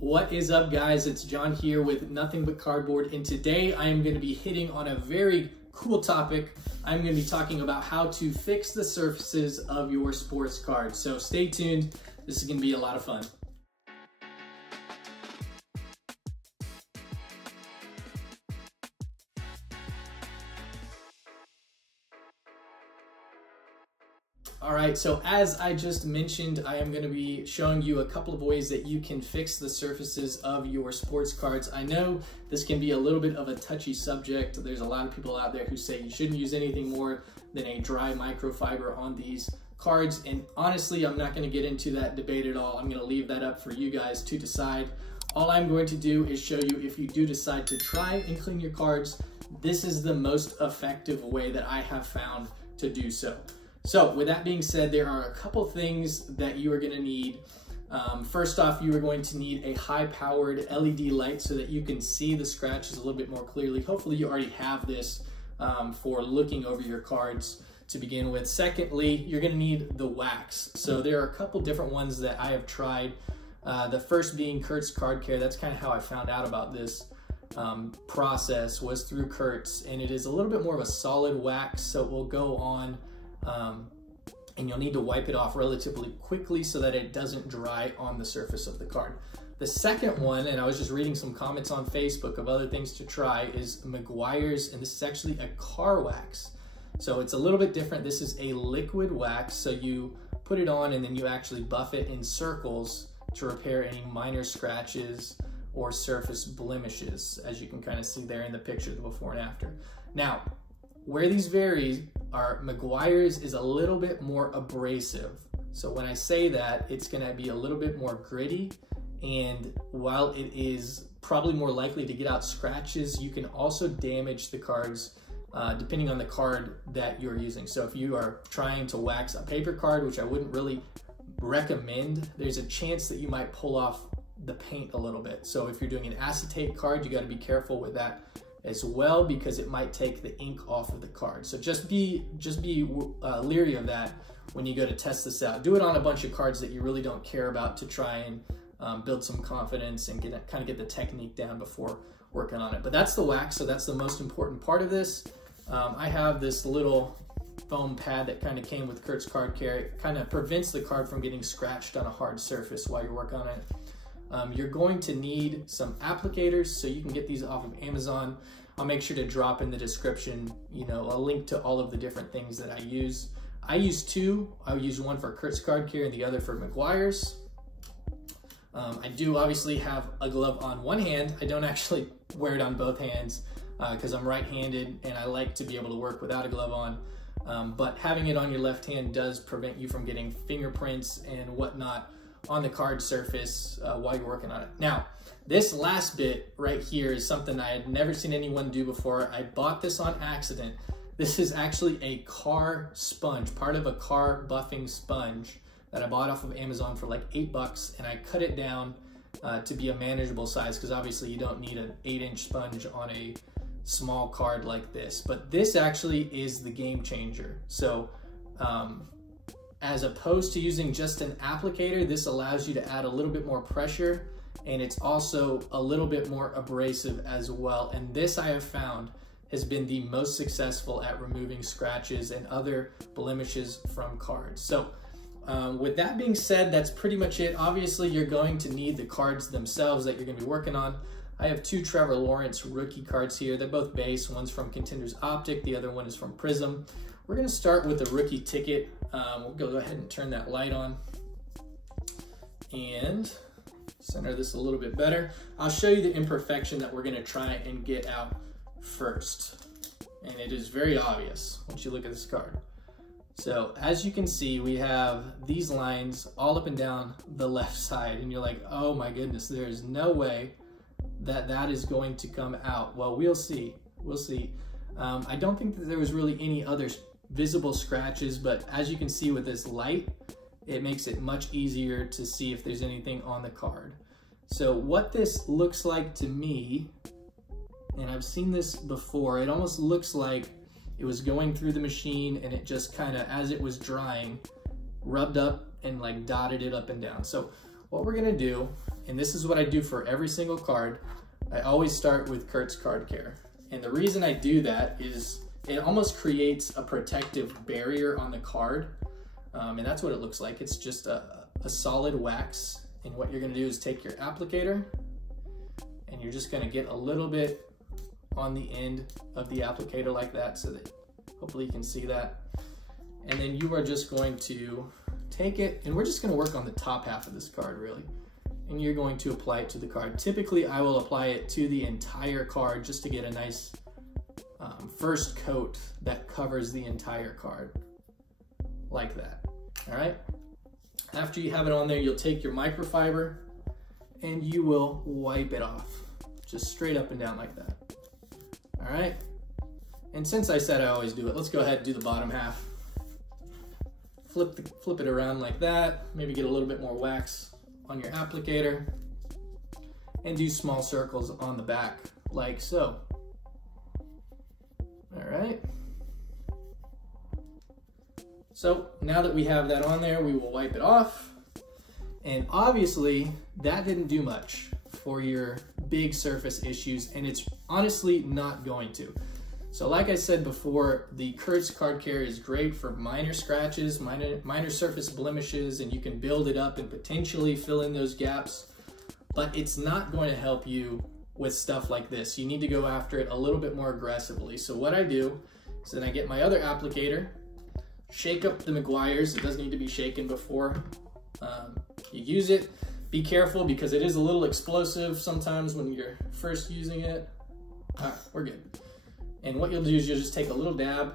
What is up, guys? It's John here with Nothing But Cardboard, and today I am going to be hitting on a very cool topic. I'm going to be talking about how to fix the surfaces of your sports cards. So stay tuned. This is going to be a lot of fun. All right, so as I just mentioned, I am going to be showing you a couple of ways that you can fix the surfaces of your sports cards. I know this can be a little bit of a touchy subject. There's a lot of people out there who say you shouldn't use anything more than a dry microfiber on these cards. And honestly, I'm not going to get into that debate at all. I'm going to leave that up for you guys to decide. All I'm going to do is show you, if you do decide to try and clean your cards, this is the most effective way that I have found to do so. So with that being said, there are a couple things that you are going to need. First off, you are going to need a high-powered LED light so that you can see the scratches a little bit more clearly. Hopefully you already have this for looking over your cards to begin with. Secondly, you're going to need the wax. So there are a couple different ones that I have tried. The first being Kurt's Card Care. That's kind of how I found out about this process, was through Kurt's, and it is a little bit more of a solid wax, so it will go on and you'll need to wipe it off relatively quickly so that it doesn't dry on the surface of the card. The second one, and I was just reading some comments on Facebook of other things to try, is Meguiar's, and this is actually a car wax. So it's a little bit different. This is a liquid wax, so you put it on and then you actually buff it in circles to repair any minor scratches or surface blemishes, as you can kind of see there in the picture, the before and after. Now, where these vary are, Meguiar's is a little bit more abrasive. So when I say that, it's gonna be a little bit more gritty, and while it is probably more likely to get out scratches, you can also damage the cards depending on the card that you're using. So if you are trying to wax a paper card, which I wouldn't really recommend, there's a chance that you might pull off the paint a little bit. So if you're doing an acetate card, you gotta be careful with that as well, because it might take the ink off of the card. So just be leery of that when you go to test this out. Do it on a bunch of cards that you really don't care about to try and build some confidence and kind of get the technique down before working on it. But that's the wax, so that's the most important part of this. I have this little foam pad that kind of came with Kurt's Card Care. It kind of prevents the card from getting scratched on a hard surface while you're working on it. You're going to need some applicators, so you can get these off of Amazon. I'll make sure to drop in the description, a link to all of the different things that I use. I use two. I use one for Kurt's Card Care and the other for Meguiar's. I do obviously have a glove on one hand. I don't actually wear it on both hands because I'm right-handed and I like to be able to work without a glove on. But having it on your left hand does prevent you from getting fingerprints and whatnot on the card surface while you're working on it. Now, this last bit right here is something I had never seen anyone do before. I bought this on accident. This is actually a car sponge, part of a car buffing sponge that I bought off of Amazon for like $8, and I cut it down to be a manageable size, because obviously you don't need an 8-inch sponge on a small card like this. But this actually is the game changer. So as opposed to using just an applicator, this allows you to add a little bit more pressure, and it's also a little bit more abrasive as well. And this, I have found, has been the most successful at removing scratches and other blemishes from cards. So with that being said, that's pretty much it. Obviously, you're going to need the cards themselves that you're gonna be working on. I have two Trevor Lawrence rookie cards here. They're both base. One's from Contenders Optic, the other one is from Prism. We're gonna start with the rookie ticket. We'll go ahead and turn that light on and center this a little bit better. I'll show you the imperfection that we're gonna try and get out first. And it is very obvious once you look at this card. So as you can see, we have these lines all up and down the left side, and you're like, oh my goodness, there is no way that that is going to come out. Well, we'll see, we'll see. I don't think that there was really any other visible scratches, but as you can see with this light, it makes it much easier to see if there's anything on the card. So what this looks like to me, and I've seen this before, it almost looks like it was going through the machine and it just kind of, as it was drying, rubbed up and like dotted it up and down. So what we're gonna do and this is what I do for every single card. I always start with Kurt's Card Care. And the reason I do that is it almost creates a protective barrier on the card. And that's what it looks like. It's just a solid wax. And what you're gonna do is take your applicator and you're just gonna get a little bit on the end of the applicator like that, so that hopefully you can see that. And then you are just going to take it, and we're just gonna work on the top half of this card really. And you're going to apply it to the card. Typically, I will apply it to the entire card just to get a nice first coat that covers the entire card, like that, all right? After you have it on there, you'll take your microfiber and you will wipe it off, just straight up and down like that, all right? And since I said I always do it, let's go ahead and do the bottom half. Flip it around like that, maybe get a little bit more wax on your applicator, and do small circles on the back, like so. All right. So now that we have that on there, we will wipe it off. And obviously that didn't do much for your big surface issues, and it's honestly not going to. So like I said before, the Kurt's Card Care is great for minor scratches, minor surface blemishes, and you can build it up and potentially fill in those gaps, but it's not going to help you with stuff like this. You need to go after it a little bit more aggressively. So what I do is then I get my other applicator, shake up the Meguiar's. It doesn't need to be shaken before you use it. Be careful because it is a little explosive sometimes when you're first using it. All right, we're good. And what you'll do is you'll just take a little dab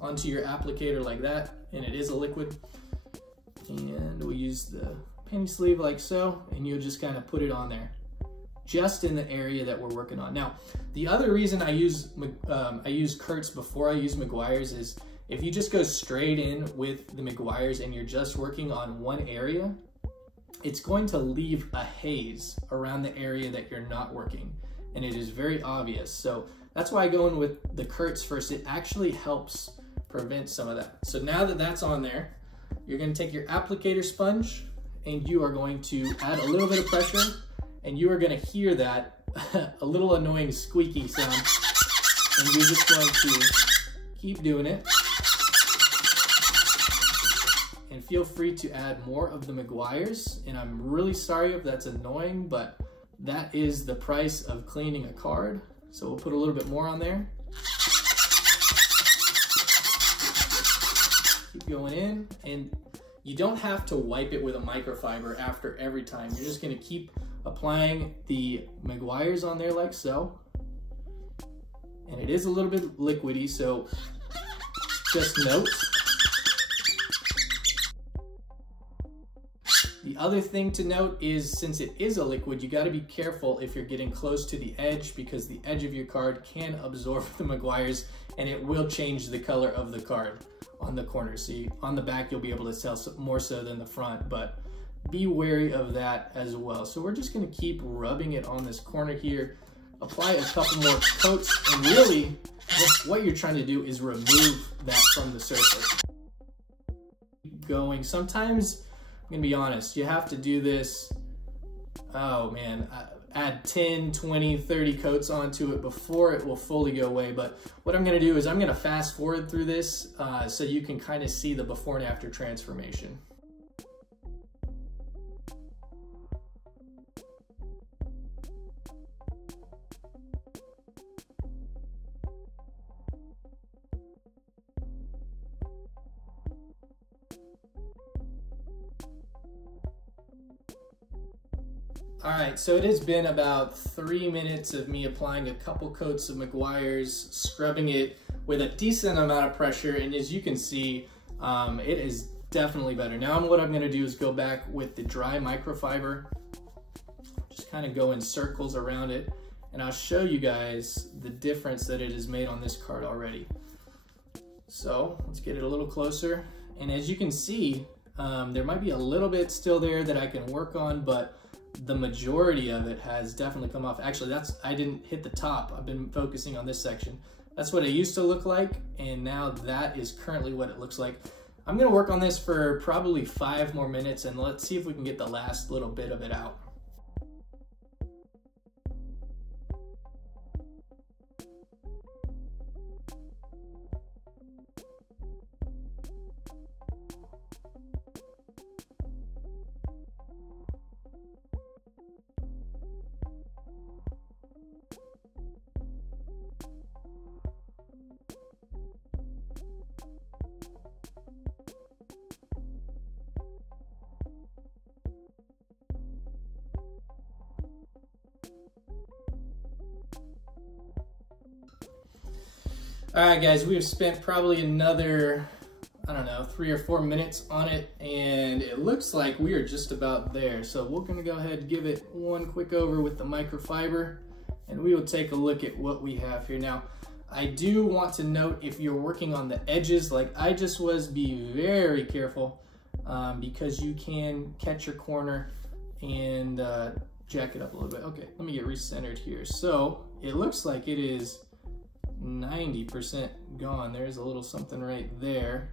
onto your applicator like that, and it is a liquid. And we'll use the penny sleeve like so, and you'll just kind of put it on there, just in the area that we're working on. Now, the other reason I use Kurt's before I use Meguiar's is if you just go straight in with the Meguiar's and you're just working on one area, it's going to leave a haze around the area that you're not working, and it is very obvious. So that's why I go in with the Kurt's first. It actually helps prevent some of that. So now that that's on there, you're gonna take your applicator sponge and you are going to add a little bit of pressure, and you are gonna hear that a little annoying squeaky sound. And you're just going to keep doing it. And feel free to add more of the Meguiar's. And I'm really sorry if that's annoying, but that is the price of cleaning a card. So we'll put a little bit more on there. Keep going in, and you don't have to wipe it with a microfiber after every time. You're just gonna keep applying the Meguiar's on there like so. And it is a little bit liquidy, so just note. The other thing to note is, since it is a liquid, you got to be careful if you're getting close to the edge, because the edge of your card can absorb the Meguiar's and it will change the color of the card on the corner. See, on the back you'll be able to tell more so than the front, but be wary of that as well. So we're just going to keep rubbing it on this corner here, apply a couple more coats, and really what you're trying to do is remove that from the surface. Going, sometimes, I'm gonna be honest, you have to do this, oh man, add 10, 20, 30 coats onto it before it will fully go away. But what I'm gonna do is I'm gonna fast forward through this so you can kind of see the before and after transformation. All right, so it has been about 3 minutes of me applying a couple coats of Meguiar's, scrubbing it with a decent amount of pressure, and as you can see, it is definitely better. Now what I'm gonna do is go back with the dry microfiber, just kind of go in circles around it, and I'll show you guys the difference that it has made on this card already. So let's get it a little closer, and as you can see, there might be a little bit still there that I can work on, but the majority of it has definitely come off. Actually, I didn't hit the top. I've been focusing on this section. That's what it used to look like, and now that is currently what it looks like. I'm gonna work on this for probably 5 more minutes, and let's see if we can get the last little bit of it out. All right, guys, we have spent probably another, I don't know, 3 or 4 minutes on it, and it looks like we are just about there. So we're gonna go ahead and give it one quick over with the microfiber, and we will take a look at what we have here. Now, I do want to note, if you're working on the edges like I just was, be very careful because you can catch your corner and jack it up a little bit. Okay, let me get recentered here. So it looks like it is 90% gone. There's a little something right there.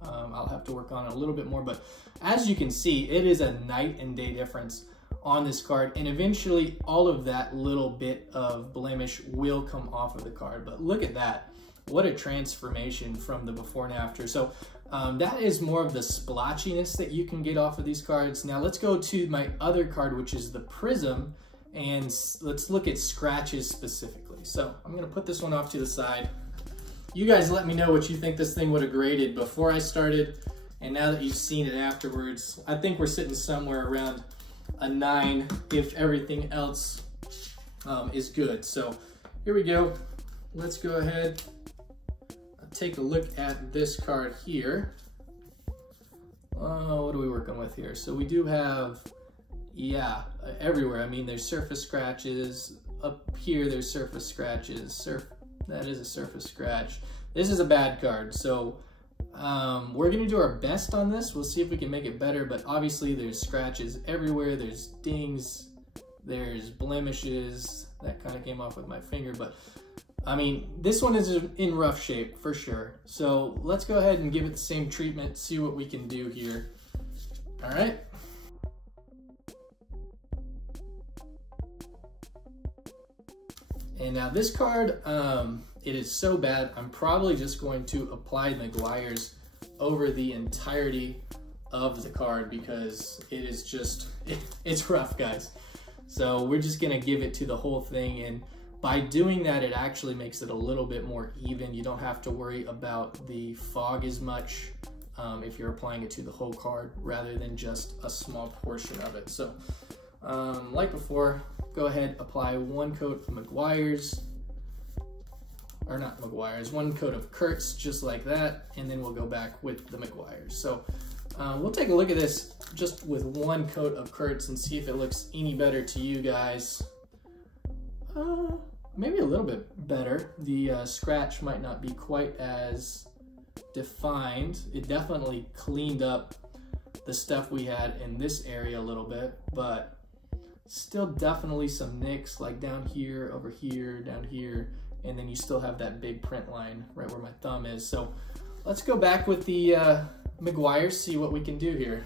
I'll have to work on it a little bit more, but as you can see, it is a night and day difference on this card, and eventually all of that little bit of blemish will come off of the card. But look at that, what a transformation from the before and after. So that is more of the splotchiness that you can get off of these cards. Now let's go to my other card, which is the Prism, and let's look at scratches specifically. So I'm gonna put this one off to the side. You guys let me know what you think this thing would have graded before I started, and now that you've seen it afterwards. I think we're sitting somewhere around a 9 if everything else is good. So here we go. Let's go ahead and take a look at this card here. What are we working with here? So we do have, yeah, everywhere. I mean, there's surface scratches. Up here, there's surface scratches. That is a surface scratch. This is a bad card. So we're gonna do our best on this. We'll see if we can make it better, but obviously there's scratches everywhere. There's dings, there's blemishes. That kind of came off with my finger, but I mean, this one is in rough shape for sure. So let's go ahead and give it the same treatment, see what we can do here. All right. And now this card, it is so bad, I'm probably just going to apply Maguire's over the entirety of the card because it is just, it's rough, guys. So we're just gonna give it to the whole thing, and by doing that, it actually makes it a little bit more even. You don't have to worry about the fog as much if you're applying it to the whole card rather than just a small portion of it. So like before, go ahead, apply one coat of Maguire's, or not Maguire's, one coat of Kurt's, just like that, and then we'll go back with the Maguire's. So we'll take a look at this just with one coat of Kurt's and see if it looks any better to you guys. Maybe a little bit better. The scratch might not be quite as defined. It definitely cleaned up the stuff we had in this area a little bit, but still definitely some nicks like down here, over here, down here, and then you still have that big print line right where my thumb is. So let's go back with the Maguire, see what we can do here.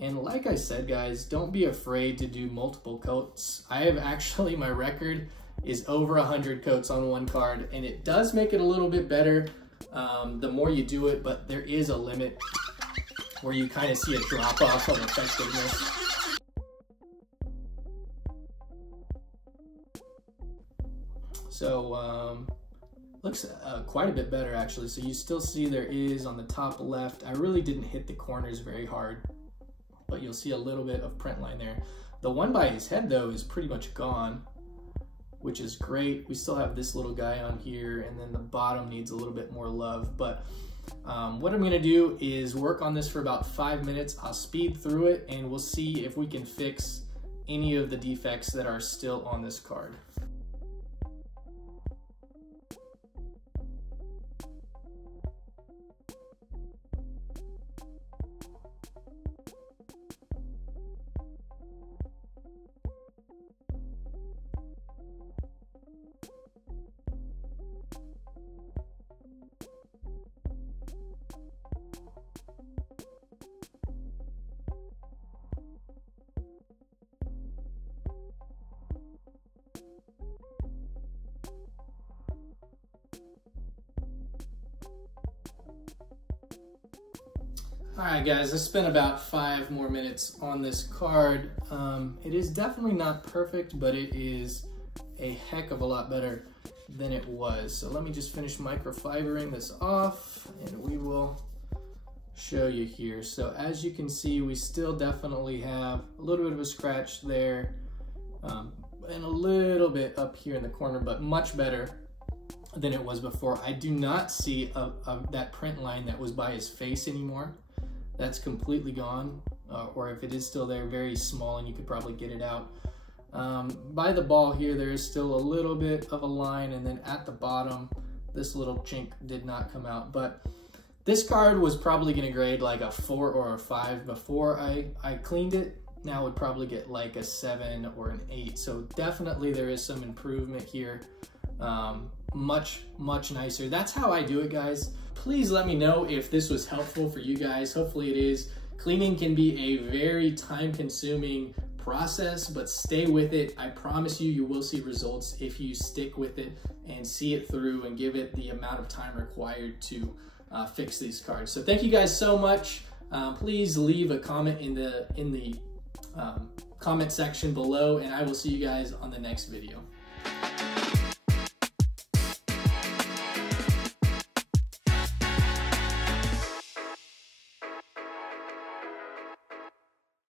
And like I said, guys, don't be afraid to do multiple coats. I have actually, my record is over 100 coats on one card, and it does make it a little bit better the more you do it, but there is a limit where you kind of see a drop off of effectiveness. So looks quite a bit better actually. So you still see there is on the top left, I really didn't hit the corners very hard, but you'll see a little bit of print line there. The one by his head though is pretty much gone, which is great. We still have this little guy on here, and then the bottom needs a little bit more love. But what I'm gonna do is work on this for about 5 minutes. I'll speed through it and we'll see if we can fix any of the defects that are still on this card. All right, guys, I spent about 5 more minutes on this card. It is definitely not perfect, but it is a heck of a lot better than it was. So let me just finish microfibering this off, and we will show you here. So as you can see, we still definitely have a little bit of a scratch there, and a little bit up here in the corner, but much better than it was before. I do not see that print line that was by his face anymore. That's completely gone, or if it is still there, very small, and you could probably get it out. By the ball here, there is still a little bit of a line, and then at the bottom, this little chink did not come out. But this card was probably gonna grade like a 4 or a 5 before I cleaned it. Now would probably get like a 7 or an 8. So definitely there is some improvement here. Much nicer. That's how I do it, guys. Please let me know if this was helpful for you guys. Hopefully it is. Cleaning can be a very time-consuming process, but stay with it. I promise you, you will see results if you stick with it and see it through and give it the amount of time required to fix these cards. So thank you guys so much. Please leave a comment in the comment section below, and I will see you guys on the next video.